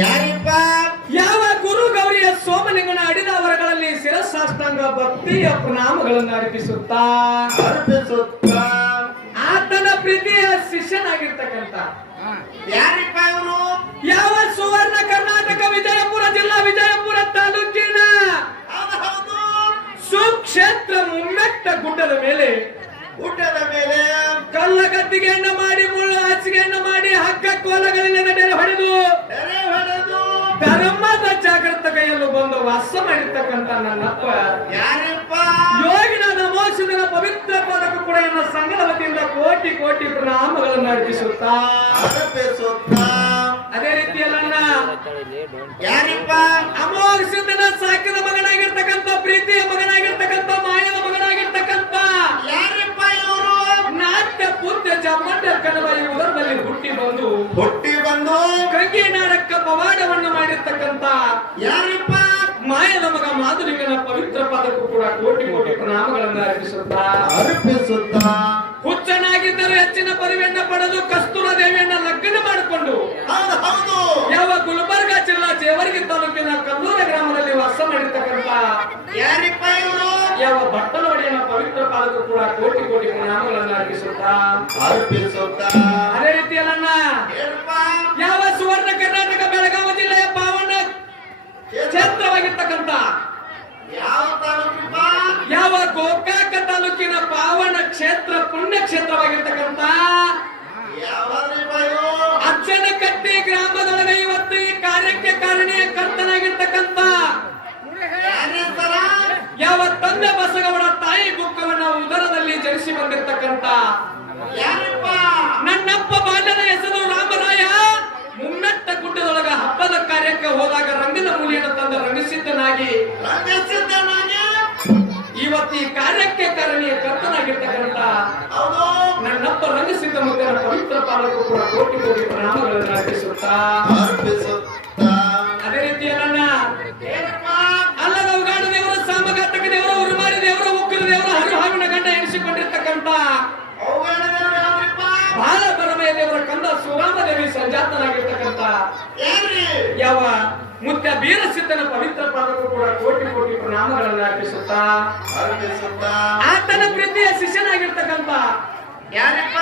ಯಾರಿಪ್ಪ? ಯಾವ ಗುರು ಗೌರಿಯ ಸೋಮಲಿಂಗನ ಅಡಿದ ಅವರಗಳಲ್ಲಿ ಶಿರಸಾಷ್ಟಾಂಗ ಭಕ್ತಿಯ ಪ್ರಣಾಮಗಳನ್ನು ಅರ್ಪಿಸುತ್ತಾ? ಅರ್ಪಿಸುತ್ತ? ಆತನ ಪ್ರೀತಿಯ ಶಿಷ್ಯನಾಗಿರ್ತಕ್ಕಂಥ. ಯಾರಿಪ್ಪ ಇವನು ಯಾವ ಸುವರ್ಣ ಕರ್ನಾಟಕ ವಿಜಯಪುರ ಜಿಲ್ಲಾ ವಿಜಯಪುರ ತಾಲೂಕಿನ ಸುಕ್ಷೇತ್ರ ಮುಮ್ಮೆಟ್ಟ ಗುಡ್ಡದ ಮೇಲೆ ಊಟದ ಮೇಲೆ. ಕಲ್ಲ ಗದ್ದಿಗೆಯನ್ನು ಮಾಡಿ ಮುಳ್ಳು ಹಾಸಿಗೆಯನ್ನು ಮಾಡಿ ಹಗ್ಗ ಕೋಲಗಳಿಂದ ಹೊಡೆದು ವಾಸ ಮಾಡಿರ್ತಕ್ಕಂಥ ನನ್ನಪ್ಪ ಯಾರಪ್ಪ? ಯೋಗಿನ ಮೋಕ್ಷದ ಪವಿತ್ರ ಪದಕ್ಕೂ ಕೂಡ ನನ್ನ ಸಂಘದ ವತಿಯಿಂದ ಕೋಟಿ ಕೋಟಿ ಪ್ರಣಾಮಗಳನ್ನು ಅರ್ಪಿಸುತ್ತಾ. ಅರ್ಪಿಸುತ್ತ ಅದೇ ರೀತಿಯಲ್ಲ ಯಾರಿಪ್ಪ? ಅಮೋಘ ಸಿದ್ಧನ ಸಾಕಿದ ಮಗನಾಗಿರ್ತಕ್ಕಂಥ ಪ್ರೀತಿಯ ಮಗನಾಗಿರ್ತಕ್ಕಂಥ ಮಾಯದ ಮಗನಾಗಿರ್ತಕ್ಕಂಥ. ಯಾರಿಪ್ಪ ಇವರು? ನಾಟ್ಯ ಪುತ್ರ ಜಮಾಟ್ಯ ಕಣವ ಉದರದಲ್ಲಿ ಹುಟ್ಟಿ ಬಂದು ಹುಟ್ಟಿ ಬಂದು ಕಂಗಿ ನಾಡಕ್ಕ ಪವಾಡವನ್ನು ಮಾಡಿರ್ತಕ್ಕಂಥ ಯಾರಿಪ್ಪ? ಮಗ ಪವಿತ್ರ ಪದಕ್ಕೂ ಕೂಡ ಕೋಟಿ ಕೋಟಿ ಪ್ರಣಾಮಗಳನ್ನು ಅರ್ಪಿಸುತ್ತಾ. ಅರ್ಪಿಸುತ್ತ. ಹುಚ್ಚನಾಗಿದ್ದರೆ ಹೆಚ್ಚಿನ ಪರಿವೆಯನ್ನ ಪಡೆದು ಕಸ್ತೂರ ದೇವಿಯನ್ನ ಲಗ್ನ ಮಾಡಿಕೊಂಡು. ಹೌದು ಯಾವ ಗುಲ್ಬರ್ಗ ಜಿಲ್ಲಾ ಜೇವರ್ಗಿ ತಾಲೂಕಿನ ಕಲ್ಲೂರ ಗ್ರಾಮದಲ್ಲಿ ವಾಸ ಮಾಡಿರ್ತಕ್ಕಂತ ಯಾರಿಪ್ಪ ಇವರು? ಯಾವ ಬಟ್ಟಲವಾಡಿಯನ್ನ ಪವಿತ್ರ ಪಾದಕ್ಕೂ ಕೂಡ ಕೋಟಿ ಕೋಟಿ ಪ್ರಣಾಮಗಳನ್ನ ಅರ್ಪಿಸುತ್ತಾ. ಅರ್ಪಿಸುತ್ತ. ಅದೇ ರೀತಿಯಲ್ಲ ಏನಪ್ಪ? ಯಾವ ಸುವರ್ಣ ಕರ್ನಾಟಕ ಬೆಳಗಾವಿ ಜಿಲ್ಲೆಯ ಪಾವನ ಕ್ಷೇತ್ರವಾಗಿರ್ತಕ್ಕಂಥ ಗೋಕಾಕ ತಾಲೂಕಿನ ಪಾವನ ಕ್ಷೇತ್ರ ಪುಣ್ಯ ಕ್ಷೇತ್ರವಾಗಿರ್ತಕ್ಕಂಥ ಅಚ್ಚನಕಟ್ಟಿ ಅಜ್ಜನಕಟ್ಟಿ ಗ್ರಾಮದೊಳಗೆ ಇವತ್ತು ಈ ಕಾರ್ಯಕ್ಕೆ ಕಾರಣೀಯ ಕರ್ತನಾಗಿರ್ತಕ್ಕಂಥ ಯಾರಿರ್ತಾರ ಯಾವ ತಂದೆ ಬಸಗವರ ತಾಯಿ ಬುಕ್ಕವನ್ನ ಉದರದಲ್ಲಿ ಜನಿಸಿ ಬಂದಿರ್ತಕ್ಕಂಥ ಯಾರಿಪ್ಪ? ನನ್ನಪ್ಪ ಬಾಲ್ಯದ ಹೆಸರು ರಾಮರಾಯ. ಮುನ್ನಟ್ಟ ಗುಡ್ಡದೊಳಗ ಹಬ್ಬದ ಕಾರ್ಯಕ್ಕೆ ಹೋದಾಗ ರಂಗಿನ ಮೂಲಿಯನ್ನು ತಂದು ರಂಗಿಸಿದ್ದನಾಗಿ ರಂಗಸಿದ್ದನಾಗಿ ಇವತ್ತು ಈ ಕಾರ್ಯಕ್ಕೆ ಕಾರಣಿಯ ಕರ್ತನಾಗಿರ್ತಕ್ಕಂಥ ನನ್ನಪ್ಪ ರಂಗಸಿದ್ಧ ಮುದ್ದನ ಪವಿತ್ರ ಪಾಲಕರು ಕೂಡ ಕೋಟಿ ಕೋಟಿ ಪ್ರಣಾಮಗಳನ್ನು ಅರ್ಪಿಸುತ್ತಾ. ಅದೇ ರೀತಿಯ ನನ್ನ ಅಲ್ಲದ ಉಗಾಡು ದೇವರ ಸಾಮಘಾತಕ ದೇವರ ಉರುಮಾರಿ ದೇವರ ಉಗ್ರ ದೇವರ ಹರು ಹಾವಿನ ಗಂಡ ಎನಿಸಿಕೊಂಡಿರ್ತಕ್ಕಂಥ ಬಾಲ ಬರಮಯ ದೇವರ ಕಂದ ಸುರಾಮ ದೇವಿ ಸಂಜಾತನಾಗಿರ್ತಕ್ಕಂಥ ಯಾವ ಮುತ್ಯ ಬೀರಸಿದ್ದನ ಪವಿತ್ರ ಪಾದಕ್ಕೂ ಕೂಡ ಕೋಟಿ ಅರ್ಪಿಸುತ್ತಾ? ಅರ್ಪಿಸುತ್ತ? ಆತನ ಪ್ರೀತಿಯ ಶಿಷ್ಯನಾಗಿರ್ತಕ್ಕಂತ ಯಾರಪ್ಪ?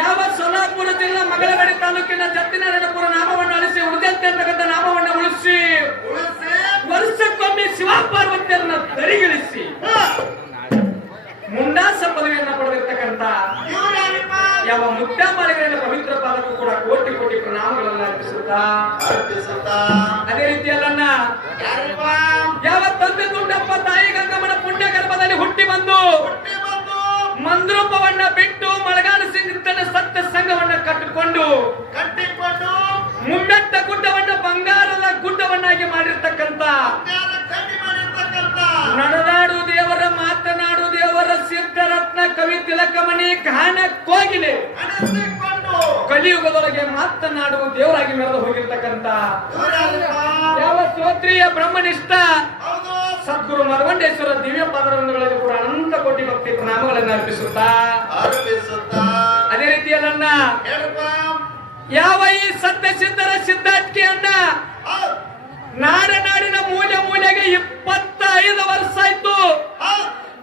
ಯಾವ ಸೊಲ್ಲಾಪುರ ಜಿಲ್ಲಾ ಮಗಳಗಡಿ ತಾಲೂಕಿನ ಜತ್ತಿನಾರಾಯಣಪುರ ನಾಮವನ್ನು ಅಳಿಸಿ ಉಳಿದಂತೆ ಅಂತಕ್ಕಂಥ ನಾಮವನ್ನು ಉಳಿಸಿ ಉಳಿಸಿ. ವರ್ಷಕ್ಕೊಮ್ಮೆ ಶಿವಪಾರ್ವತಿಯನ್ನ ದರಿಗಿಳಿಸಿ ಮುಂಡಾಸ ಪದವಿಯನ್ನ ಪಡೆದಿರ್ತಕ್ಕಂಥ ಯಾವ ಮುತ್ಯಾಮಾಳಿಗಳಿಂದ ಪವಿತ್ರ ಪಾದಕ್ಕೂ ಕೂಡ ಕೋಟಿ ಕೋಟಿ ಪ್ರಣಾಮಗಳನ್ನು ಅರ್ಪಿಸುತ್ತಾ. ಅರ್ಪಿಸುತ್ತ. ಅದೇ ಯಾವ ತಂದೆ ತುಂಡಪ್ಪ ತಾಯಿ ಗಂಗಮ್ಮನ ಪುಣ್ಯ ಗರ್ಭದಲ್ಲಿ ಹುಟ್ಟಿ ಬಂದು ಮಂದ್ರೂಪವನ್ನ ಬಿಟ್ಟು ಮಳಗಾಲ ಸಿಂಗನ ಸತ್ಯ ಸಂಘವನ್ನ ಕಟ್ಟಿಕೊಂಡು ಕಟ್ಟಿಕೊಂಡು ಮುಮ್ಮೆಟ್ಟ ಗುಡ್ಡವನ್ನ ಬಂಗಾರದ ಗುಡ್ಡವನ್ನಾಗಿ ಮಾಡಿರ್ತಕ್ಕಂತ ನಡೆದಾಡು ದೇವರ ಮಾತನಾಡು ದೇವರ ಸಿದ್ಧರತ್ನ ಕವಿ ತಿಲಕಮಣಿ ಗಾನ ಕೋಗಿಲೆ ಕಲಿಯುಗದೊಳಗೆ ಮಾತನಾಡುವ ದೇವರಾಗಿ ಮೆರೆದು ಹೋಗಿರ್ತಕ್ಕಂಥ ಯಾವ ಸ್ತೋತ್ರೀಯ ಬ್ರಹ್ಮನಿಷ್ಠ ಸದ್ಗುರು ಮರವಂಡೇಶ್ವರ ದಿವ್ಯ ಪಾದರಗಳಲ್ಲಿ ಕೂಡ ಅನಂತ ಕೋಟಿ ಭಕ್ತಿ ಪ್ರಣಾಮಗಳನ್ನು ಅರ್ಪಿಸುತ್ತಾ. ಅರ್ಪಿಸುತ್ತಾ. ಅದೇ ರೀತಿಯಲ್ಲ ಹೇಳಪ್ಪ ಯಾವ ಈ ಸತ್ಯ ಸಿದ್ಧರ ಸಿದ್ಧಾಟಿಕೆಯನ್ನ ಅಣ್ಣ ನಾಡ ನಾಡಿನ ಮೂಲೆ ಮೂಲೆಗೆ ಇಪ್ಪತ್ತೈದು ವರ್ಷ ಆಯ್ತು.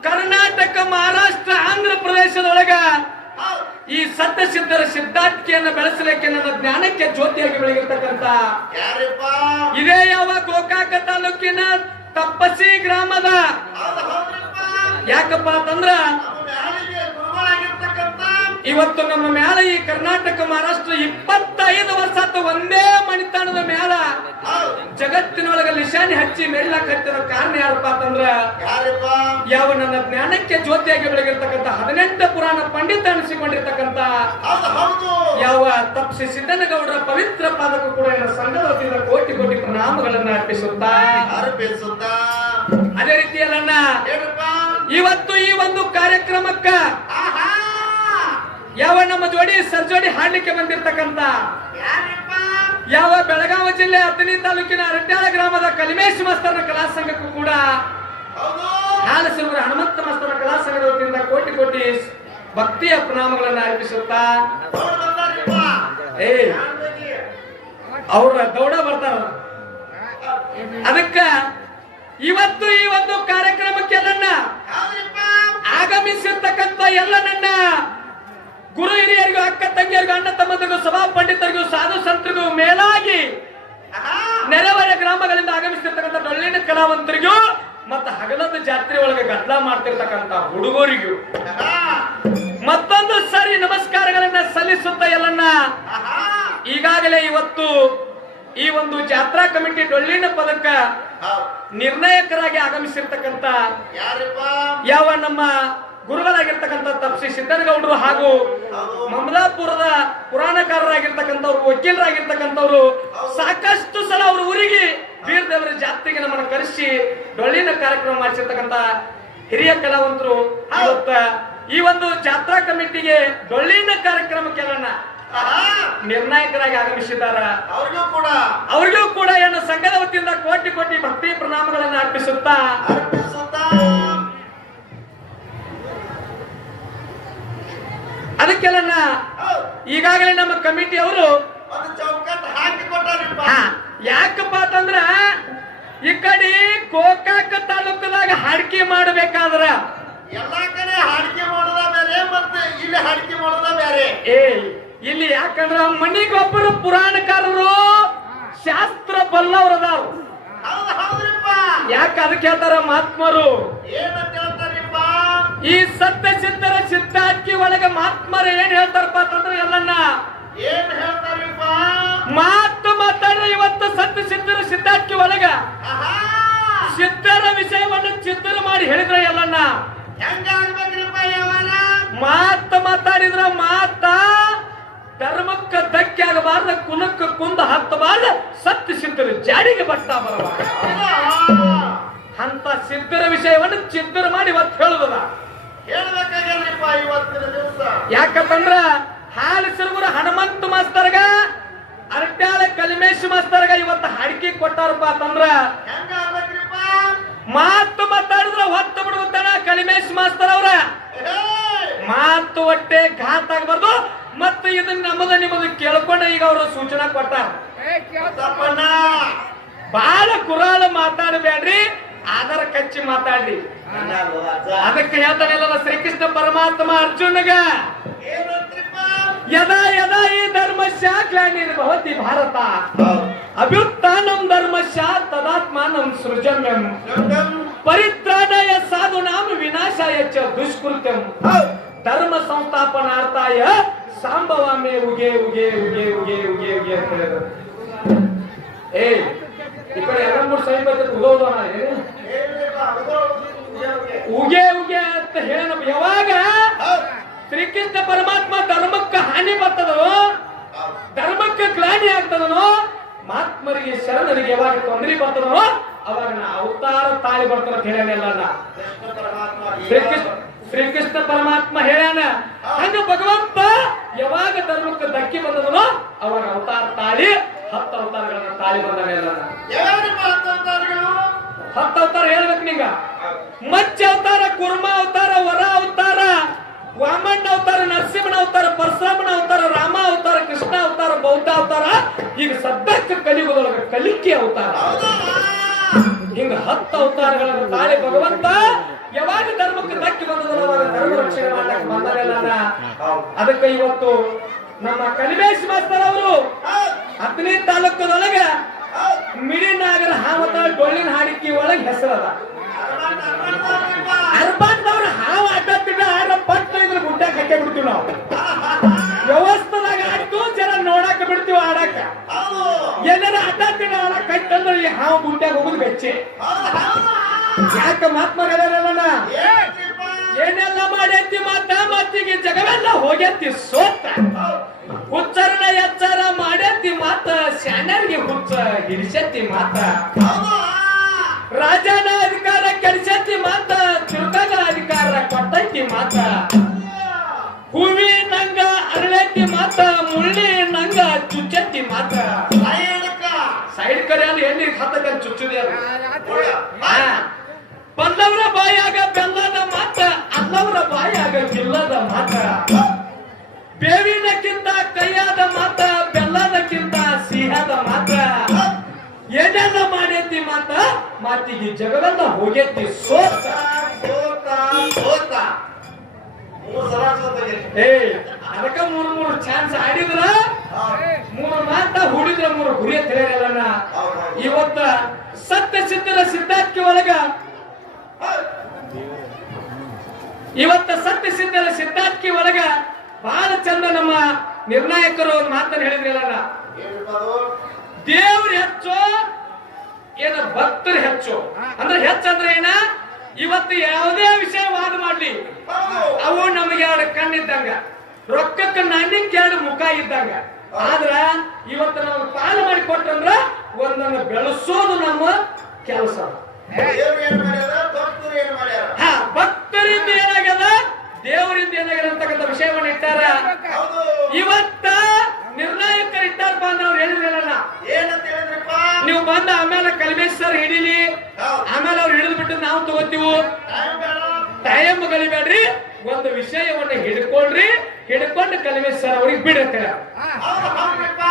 ಕರ್ನಾಟಕ ಮಹಾರಾಷ್ಟ್ರ ಆಂಧ್ರ ಪ್ರದೇಶದೊಳಗ ಈ ಸತ್ಯ ಸಿದ್ಧರ ಸಿದ್ಧಾಂತಿಕೆಯನ್ನು ಬೆಳೆಸಲಿಕ್ಕೆ ನನ್ನ ಜ್ಞಾನಕ್ಕೆ ಜ್ಯೋತಿಯಾಗಿ ಬೆಳಗಿರ್ತಕ್ಕಂಥ ಯಾರಿಪ್ಪ? ಇದೇ ಯಾವ ಗೋಕಾಕ ತಾಲೂಕಿನ ತಪ್ಪಸಿ ಗ್ರಾಮದ. ಯಾಕಪ್ಪ ಅಂತಂದ್ರ ಇವತ್ತು ನಮ್ಮ ಮ್ಯಾಲ ಈ ಕರ್ನಾಟಕ, ಮಹಾರಾಷ್ಟ್ರ ಇಪ್ಪತ್ತೈದು ವರ್ಷ ಒಂದೇ ಮಣಿತಾಣದ ಮ್ಯಾಲ. ಜಗತ್ತಿನೊಳಗ ನಿಶಾನೆ ಹಚ್ಚಿ ಮೆಳ್ಳಕ್ ಹತ್ತಿರೋ ಕಾರಣ ಯಾರಪ್ಪ ಅಂತಂದ್ರ ಯಾರಪ್ಪ? ಯಾವ ನನ್ನ ಜ್ಞಾನಕ್ಕೆ ಜ್ಯೋತಿಯಾಗಿ ಬೆಳಗಿರ್ತಕ್ಕಂತ ಹದಿನೆಂಟು ಪುರಾಣ ಪಂಡಿತ ಅನಿಸಿಕೊಂಡಿರ್ತಕ್ಕಂತ ಯಾವ ತಪ್ಸಿ ಸಿದ್ದನಗೌಡರ ಪವಿತ್ರ ಪಾದಕ್ಕೂ ಕೂಡ ಸಂಘದ ವತಿಯಿಂದ ಕೋಟಿ ಕೋಟಿ ಪ್ರಣಾಮಗಳನ್ನ ಅರ್ಪಿಸುತ್ತಾ? ಅರ್ಪಿಸುತ್ತ? ಅದೇ ರೀತಿಯಲ್ಲಣ್ಣ ಇವತ್ತು ಈ ಒಂದು ಕಾರ್ಯಕ್ರಮಕ್ಕ ಆಹಾ! ಯಾವ ನಮ್ಮ ಜೋಡಿ ಸರ್ಜೋಡಿ ಹಾಡ್ಲಿಕ್ಕೆ ಬಂದಿರ್ತಕ್ಕಂತ ಯಾವ ಬೆಳಗಾವಿ ಜಿಲ್ಲೆ ಹತ್ತನೇ ತಾಲೂಕಿನ ಅರಟ್ಯಾಳ ಗ್ರಾಮದ ಕಲಿಮೇಶ್ ಮಾಸ್ತರ್ನ ಕಲಾ ಸಂಘಕ್ಕೂ ಕೂಡ ಹಾಲಸಿರುವರ ಹನುಮಂತ ಮಾಸ್ತರ್ನ ಕಲಾ ಸಂಘದ ವತಿಯಿಂದ ಕೋಟಿ ಕೋಟಿ ಭಕ್ತಿಯ ಪ್ರಣಾಮಗಳನ್ನು ಅರ್ಪಿಸುತ್ತಾ ಏ? ಅವ್ರ ದೌಡ ಬರ್ತಾರ ಅದಕ್ಕ ಇವತ್ತು ಈ ಒಂದು ಕಾರ್ಯಕ್ರಮಕ್ಕೆ ನನ್ನ ಆಗಮಿಸಿರ್ತಕ್ಕಂಥ ಎಲ್ಲ ನನ್ನ ಗುರು ಹಿರಿಯರಿಗೂ ಅಕ್ಕ ತಂಗಿಯರಿಗೂ ಅಣ್ಣ ತಮ್ಮಂದರಿಗೂ ಸಭಾ ಪಂಡಿತರಿಗೂ ಸಾಧು ಸಂತರಿಗೂ ಮೇಲಾಗಿ ಆಹಾ. ನೆರೆಹೊರೆ ಗ್ರಾಮಗಳಿಂದ ಆಗಮಿಸಿರ್ತಕ್ಕಂಥ ಡೊಳ್ಳಿನ ಕಲಾವಂತರಿಗೂ ಮತ್ತ ಹಗಲದ ಜಾತ್ರೆ ಒಳಗೆ ಗದ್ದಲ ಮಾಡ್ತಿರ್ತಕ್ಕಂಥ ಹುಡುಗರಿಗೂ. ಮತ್ತೊಂದು ಸರಿ ನಮಸ್ಕಾರಗಳನ್ನ ಸಲ್ಲಿಸುತ್ತ ಎಲ್ಲನ್ನ. ಈಗಾಗಲೇ ಇವತ್ತು ಈ ಒಂದು ಜಾತ್ರಾ ಕಮಿಟಿ ಡೊಳ್ಳಿನ ಪದಕ ನಿರ್ಣಾಯಕರಾಗಿ ಆಗಮಿಸಿರ್ತಕ್ಕಂಥ ಯಾರಿಪ್ಪ? ಯಾವ ನಮ್ಮ ಗುರುಗಳಾಗಿರ್ತಕ್ಕಂಥ ತಪ್ಸಿ ಸಿದ್ದನಗೌಡರು ಹಾಗೂ ಮಮಲಾಪುರದ ಮಮದಾಪುರದ ಪುರಾಣಕಾರರಾಗಿರ್ತಕ್ಕಂಥವ್ರು ವಕೀಲರಾಗಿರ್ತಕ್ಕಂಥವ್ರು ಸಾಕಷ್ಟು ಸಲ ಅವರು ಊರಿಗೆ ವೀರದೇವರ ಜಾತ್ರೆಗೆ ನಮ್ಮನ್ನು ಕರೆಸಿ ಡೊಳ್ಳಿನ ಕಾರ್ಯಕ್ರಮ ಮಾಡಿಸಿರ್ತಕ್ಕಂಥ ಹಿರಿಯ ಕಲಾವಂತರು. ಈ ಒಂದು ಜಾತ್ರಾ ಕಮಿಟಿಗೆ ಡೊಳ್ಳಿನ ಕಾರ್ಯಕ್ರಮ ಆಹಾ! ನಿರ್ಣಾಯಕರಾಗಿ ಆಗಮಿಸಿದ್ದಾರೆ. ಅವ್ರಿಗೂ ಕೂಡ. ಅವ್ರಿಗೂ ಕೂಡ ಏನು ಸಂಘದ ವತಿಯಿಂದ ಕೋಟಿ ಕೋಟಿ ಭಕ್ತಿ ಪ್ರಣಾಮಗಳನ್ನು ಅರ್ಪಿಸುತ್ತಾ ಈಗಾಗಲೇ ನಮ್ಮ ಕಮಿಟಿ ಅವರು ಯಾಕಪ್ಪ ಅಂತಂದ್ರ ಈ ಕಡೆ ಕೋಕಾಕ ತಾಲೂಕದಾಗ ಹಾಡಿಕೆ ಮಾಡಬೇಕಾದ್ರ. ಎಲ್ಲಾ ಕಡೆ ಹಾಡಿಕೆ ಮಾಡೋದ ಬೇರೆ ಮತ್ತೆ ಇಲ್ಲಿ ಹಾಡಿಕೆ ಮಾಡೋದ ಬೇರೆ. ಏ ಇಲ್ಲಿ ಯಾಕಂದ್ರ ಮನಿಗೊಬ್ಬರು ಪುರಾಣಕಾರರು ಶಾಸ್ತ್ರ ಬಲ್ಲವರದಾರು ಯಾಕೆ ಅದಕ್ಕೆ ಹೇಳ್ತಾರ ಮಹಾತ್ಮರು? ಏನಂತ ಹೇಳ್ತಾರಿಪ್ಪ ಈ ಸತ್ಯ ಸಿದ್ಧರ ಅಕ್ಕಿ ಒಳಗೆ ಮಹಾತ್ಮರು ಏನ್ ಹೇಳ್ತಾರಪ್ಪ ಅಂತಂದ್ರ ಎಲ್ಲನ್ನ? ಏನ್ ಹೇಳ್ತಾರಿಪ್ಪ? ಮಾತು ಮಾತಾಡ್ರೆ ಇವತ್ತು ಸತ್ಯ ಸಿದ್ಧರ ಅಕ್ಕಿ ಒಳಗ. ಚಿತ್ತರ ಸಿದ್ಧರ ವಿಷಯವನ್ನು ಚಿಂತನ ಮಾಡಿ ಹೇಳಿದ್ರ ಎಲ್ಲನ್ನ? ಮಾತು ಮಾತಾಡಿದ್ರ ಮಾತ ಧರ್ಮಕ್ಕ ಧಕ್ಕೆ ಆಗಬಾರ್ದ ಕುಲಕ್ಕ ಕುಂದ ಹತ್ತಬಾರ್ದ ಸತ್ಯ ಸಿದ್ಧರು ಜಾಡಿಗೆ ಬರ್ತಾ ಬರಬಾರ್ದು. ಅಂತ ಸಿದ್ಧರ ವಿಷಯವನ್ನು ಚಿಂತನೆ ಮಾಡಿ ಇವತ್ತು ದಿವಸ ಯಾಕಂತಂದ್ರ ಹಾಲು ಸಿರುಗುರ ಹನುಮಂತ ಮಾಸ್ತರ್ಗ ಅರಟ್ಯಾಳ ಕಲಿಮೇಶ್ ಮಾಸ್ತರ್ಗ ಇವತ್ತು ಹಡಿಕೆ ಕೊಟ್ಟಾರಪ್ಪ ಅಂತಂದ್ರ ಮಾತು ಮಾತಾಡಿದ್ರ ಹೊತ್ತು ಬಿಡುತ್ತಣ ಕಲಿಮೇಶ್ ಮಾಸ್ತರ್ ಅವ್ರ! ಮಾತು ಒಟ್ಟೆ ಘಾತ್ ಆಗಬಾರ್ದು. ಮತ್ತೆ ಇದನ್ನ ನಮ್ಮದ ನಿಮ್ಮದು ಕೇಳ್ಕೊಂಡ ಈಗ ಅವರು ಸೂಚನೆ ಕೊಟ್ಟಾರ. ಬಾಳ ಕುರಾಳ ಮಾತಾಡಬೇಡ್ರಿ ಆಧಾರ ಕಚ್ಚಿ ಮಾತಾಡ್ರಿ? ಅದಕ್ಕೆ ಹೇಳ್ತಾನಿಲ್ಲ ಶ್ರೀಕೃಷ್ಣ ಪರಮಾತ್ಮ ಅರ್ಜುನಗ ಏನಂತ್ರಿಪ್ಪ ಯದಾ ಯದಾ ಈ ಧರ್ಮಸ್ಯ ಗ್ಲಾನಿರ್ಭವತಿ ಭಾರತ ಹೌದ್. ಅಭ್ಯುತ್ಥಾನಂ ಧರ್ಮಸ್ಯ ತದಾತ್ಮಾನಂ ಸೃಜಮ್ಯಂ ಗಂಗಂ. ಪರಿತ್ರಾಣಾಯ ಸಾಧುನಾಮ ವಿನಾಶಾಯ ಚ ದುಷ್ಕೃತ್ಯಂ ಹೌದ್. ಧರ್ಮ ಸಂಸ್ಥಾಪನಾರ್ಥಾಯ ಸಾಂಬವಾಮೆ ಉಗೆ ಉಗೆ ಉಗೆ ಉಗೆ ಉಗೆ ಉಗೆ ಅಂತ ಹೇಳಿದ್ರು ಏ ಈ ಕಡೆ ಎರಡ್ಮೂರು ಸೈ ಬರ್ತೈತೆ ಉಗೋದು ಏನ್ರಿಪ್ಪ? ಉಗೆ ಉಗೆ ಅಂತ ಹೇಳ ಯಾವಾಗ ಶ್ರೀಕೃಷ್ಣ ಪರಮಾತ್ಮ ಧರ್ಮಕ್ಕ ಹಾನಿ ಬರ್ತದೋ, ಧರ್ಮಕ್ಕ ಗ್ಲಾನಿ ಆಗ್ತದನೋ, ಮಹಾತ್ಮರಿಗೆ ಶರಣರಿಗೆ ಯಾವಾಗ ತೊಂದರೆ ಬರ್ತದನೋ, ಅವಾಗ ನಾ ಅವತಾರ ತಾಳಿ ಬರ್ತಾರ ಅಂತ ಪರಮಾತ್ಮ ಶ್ರೀಕೃಷ್ಣ ಶ್ರೀಕೃಷ್ಣ ಪರಮಾತ್ಮ ಹೇಳ್ಯಾನ ಹಂಗ ಭಗವಂತ ಯಾವಾಗ ಧರ್ಮಕ್ಕೆ ಧಕ್ಕೆ ಬಂದದನೋ, ಅವಾಗ ಅವತಾರ ತಾಳಿ, ಹತ್ತು ಅವತಾರಗಳನ್ನ ತಾಳಿ ಅಂತಂತಾರ್ಗಳು? ಹತ್ತು ಅವತಾರ ಹೇಳ್ಬೇಕು ನಿಂಗ ಮಚ್ಚ ಅವತಾರ, ಕುರ್ಮ ಅವತಾರ, ವರ ಅವತಾರ, ವಾಮಣ್ಣ ಅವತಾರ, ನರಸಿಂಹನ ಅವತಾರ, ಪರಶುರಾಮನ ಅವತಾರ, ರಾಮ ಅವತಾರ, ಕೃಷ್ಣ ಅವತಾರ, ಬೌದ್ಧ ಅವತಾರ, ಈಗ ಸದ್ಯಕ್ಕೆ ಕಲಿಯುಗದೊಳಗ ಕಲಿಕೆ ಅವತಾರ? ಹಿಂಗ ಹತ್ತು ಅವತಾರಗಳನ್ನು ತಾಳಿ ಭಗವಂತ ಯಾವಾಗ ಧರ್ಮಕ್ಕೆ ದಕ್ಕಿ ಬಂದದಲ್ಲ, ಅವಾಗ ಧರ್ಮ ರಕ್ಷಣೆ ಮಾಡಕ್ ಅದಕ್ಕೆ ಇವತ್ತು ನಮ್ಮ ಕಲಿಮೇಶ್ ಮಾಸ್ತರ್ ಅವರು. ಹತ್ತನೇ ತಾಲೂಕದೊಳಗ. ಮಿಡಿನಾಗರ ಹಾವತ ಡೊಳ್ಳಿನ ಹಾಡಿಕೆ ಒಳಗೆ ಹೆಸರದ ಅರ್ಬಾಟ್ ಹಾವ ಅಡ್ಡತ್ತಿದ್ರೆ ಆರ ಪಟ್ಟ ಇದ್ರ ಗುಡ್ಡಾಗ ಹಾಕಿ ಬಿಡ್ತೀವಿ ನಾವು. ವ್ಯವಸ್ಥೆದಾಗ ಆಡ್ತು, ಜನ ನೋಡಕ್ಕೆ ಬಿಡ್ತೀವಿ ಆಡಕ್ಕ ಎಲ್ಲರ ಅಡ್ಡತ್ತಿನ ಆಡ ಕೈತಂದ್ರೆ ಈ ಹಾವು ಗುಡ್ಡಾಗ ಹೋಗುದು ಬೆಚ್ಚೆ. ಯಾಕೆ ಏನ್ರಿಪ್ಪ? ಏನೆಲ್ಲ ಮಾಡ್ಯಂತಿ ಮತ್ತ ಮತ್ತಿಗೆ ಜಗವೆಲ್ಲ ಹೋಗ್ಯಂತಿ ಸೋತ. ಹುಚ್ಚರನ ಎಚ್ಚರ ಮಾಡ್ಯಂತಿ ಮತ್ತ ಶಾನ್ಯರಿಗೆ ಹುಚ್ಚ ಹಿಡಿಸಂತಿ ಮಾತ? ರಾಜನ ಅಧಿಕಾರ ಕೆಡಿಸತಿ ಮಾತ ತಿರುಗನ ಅಧಿಕಾರ ಕೊಟ್ಟಂತಿ ಮಾತ ಹೂವಿ ನಂಗ ಅರಳಂತಿ ಮಾತ ಮುಳ್ಳಿ ನಂಗ ಚುಚ್ಚತಿ ಮಾತ. ಸೈಡ್ ಕರೆ ಅಲ್ಲಿ ಎಲ್ಲಿ ಹತ್ತಕ್ಕೆ ಚುಚ್ಚುದಿ ಬಂದವರ ಬಾಯಾಗ ಬೆಲ್ಲದ ಮಾತ. ಬೇವಿನಕ್ಕಿಂತ ಕೈಯಾದ ಮಾತ ಬೆಲ್ಲದಕ್ಕಿಂತ ಸಿಹಿಯಾದ ಮಾತ. ಏನೆಲ್ಲ ಮಾಡೈತಿ ಮಾತ? ಮಾತಿಗೆ ಜಗವೆಲ್ಲ ಹೋಗೈತಿ. ಸೋತ ಸೋತ ಸೋತ. ಏ ಅದಕ್ಕ ಮೂರ್ ಮೂರು ಚಾನ್ಸ್ ಆಡಿದ್ರ? ಮೂರು ಮಾತ ಹುಡಿದ್ರ ಮೂರು ಗುರಿ ಅಂತ ಇವತ್ತ ಸತ್ಯ ಸಿದ್ಧರ ಸಿದ್ಧಾರ್ಥಿ ಒಳಗ ಇವತ್ತ ಸತ್ಯ ಸಿದ್ಧರ ಸಿದ್ಧಾರ್ಥಿ ಒಳಗ ಬಹಳ ಚಂದ ನಮ್ಮ ನಿರ್ಣಾಯಕರು ಒಂದು ಮಾತನ್ನು ಹೇಳಿದ್ರಲ್ಲ ದೇವ್ರ ಹೆಚ್ಚು, ಏನ ಭಕ್ತರು ಹೆಚ್ಚು. ಅಂದ್ರೆ ಹೆಚ್ಚಂದ್ರೆ ಏನ? ಇವತ್ತು ಯಾವುದೇ ವಿಷಯ ವಾದ ಮಾಡ್ಲಿ. ಅವು ನಮಗೆ ಎರಡು ಕಣ್ಣಿದ್ದಂಗ ರೊಕ್ಕಕ್ಕೆ ನಾಣ್ಯಕ್ಕೆ ಎರಡು ಮುಖ ಇದ್ದಂಗ. ಆದ್ರ ಇವತ್ತು ನಾವು ಪಾಲು ಮಾಡಿ ಕೊಟ್ಟಂದ್ರ ಒಂದನ್ನು ಬೆಳೆಸೋದು ನಮ್ಮ ಕೆಲಸ ದೇವ್ರು ಏನ್ ಮಾಡ್ಯಾರ ಭಕ್ತರು ಏನ್ ಮಾಡ್ಯಾರ ಹಾ ಭಕ್ತರಿಂದ ಏನಾಗ್ಯದ ದೇವರಿಂದ ಏನಾಗ್ಯದ ಅಂತಕ್ಕಂಥ ವಿಷಯವನ್ನ ಇಟ್ಟಾರ ಹೌದು ಇವತ್ತ ನಿರ್ಣಾಯಕರು ಇಟ್ಟಾರಪ್ಪ ಅಂದ್ರೆ ಅವ್ರು ಹೇಳಿದ್ರಲ್ಲ ಏನಂತ ಹೇಳಿದ್ರಪ್ಪ ನೀವು ಬಂದ ಆಮೇಲೆ ಕಲ್ಮೇಶ್ ಸರ್ ಹಿಡೀಲಿ ಹೌದು. ಆಮೇಲೆ ಅವ್ರು ಹಿಡಿದು ಬಿಟ್ಟು ನಾವು ತಗೋತೀವಿ ಟೈಮ್ ಬೇಡ ಟೈಮ್ ಕಲಿಬೇಡ್ರಿ ಒಂದು ವಿಷಯವನ್ನು ಹಿಡ್ಕೊಳ್ರಿ ಹಿಡ್ಕೊಂಡು ಕಲಿಮೆ ಸರ್ ಅವ್ರಿಗೆ ಬಿಡುತ್ತಾರೆ ಹೌದ್ರಪ್ಪ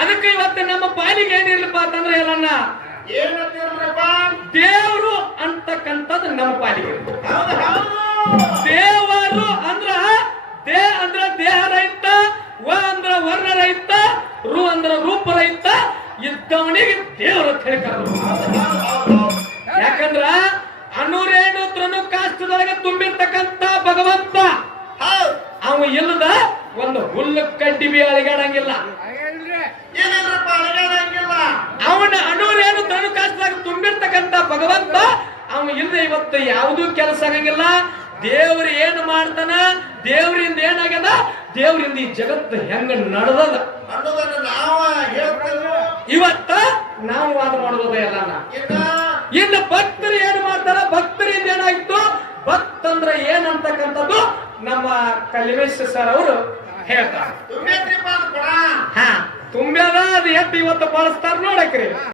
ಅದಕ್ಕೆ ಇವತ್ತು ನಮ್ಮ ಪಾಲಿಗೆ ಏನಿರ್ಲಪ್ಪ ಅಂತಂದ್ರೆ ಹೇಳಿದ್ರಪ್ಪ ದೇವರು ಅಂತಕ್ಕಂಥದ್ದು ನಮ್ಮ ಪಾಲಿಗೆ. ಹೌದು ಹೌದು. ದೇವರು ಅಂದ್ರ ದೇ ಅಂದ್ರ ದೇಹ ರಹಿತ ವ ಅಂದ್ರ ವರ್ಣ ರಹಿತ ರು ಅಂದ್ರ ರೂಪ ರಹಿತ ಇದ್ದವನಿಗೆ ದೇವರು ಅಂತ ಯಾಕಂದ್ರ ಅನುರೇಣು ಕಾಷ್ಟದೊಳಗೆ ತುಂಬಿರ್ತಕ್ಕಂತ ಭಗವಂತ. ಅವ ಇಲ್ಲದ ಒಂದು ಹುಲ್ಲು ಕಡ್ಡಿ ಬಿ ಅಳಿಗಾಡಂಗಿಲ್ಲ? ಅವನ ಅಣುರೇನು ತೃಣು ಕಾಷ್ಟದಾಗ ತುಂಬಿರ್ತಕ್ಕಂತ ಭಗವಂತ ಅವ ಇಲ್ಲದೆ ಇವತ್ತು ಯಾವುದೂ ಕೆಲಸ ಆಗಂಗಿಲ್ಲ. ದೇವ್ರ ಏನು ಮಾಡ್ತಾನ ದೇವ್ರಿಂದ ಏನಾಗ್ಯದ? ದೇವ್ರಿಂದ ಈ ಜಗತ್ತು ಹೆಂಗ ನಡೆದದ? ಅನ್ನೋದನ್ನ ನಾವ ಹೇಳ್ತೇವೆ. ಇವತ್ತ ನಾವು ವಾದ ಮಾಡೋದ ಎಲ್ಲ ಇನ್ನ? ಇನ್ನು ಭಕ್ತರು ಏನು ಮಾಡ್ತಾರ? ಭಕ್ತರಿಂದ ಏನಾಯ್ತು? ಭಕ್ತಂದ್ರ ಏನಂತಕ್ಕಂಥದ್ದು ನಮ್ಮ ಕಲಿಮೇಶ್ ಸರ್ ಅವರು ಹೇಳ್ತಾರೆ. ತುಂಬ್ಯಾದ ಅದು ಎಟ್ಟು ಇವತ್ತು ಬಳಸ್ತಾರ ನೋಡಕ್ರಿ.